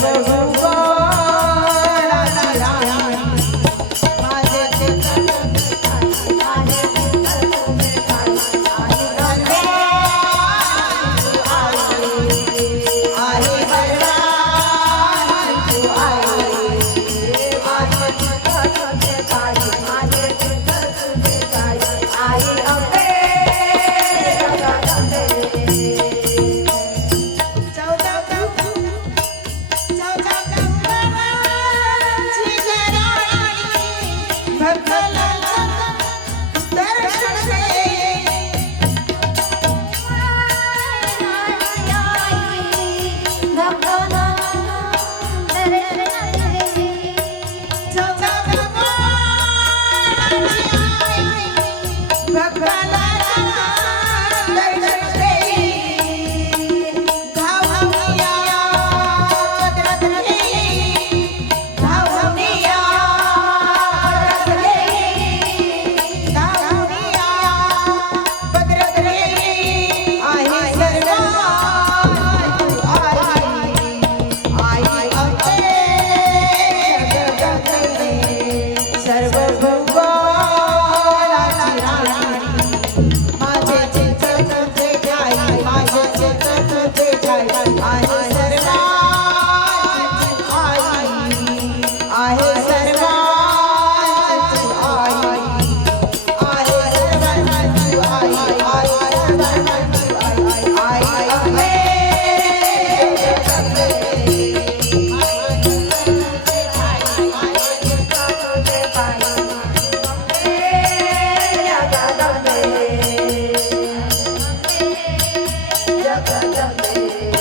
Deus. Bye-bye. ಜಗದಲ್ಲಿ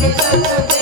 Thank you.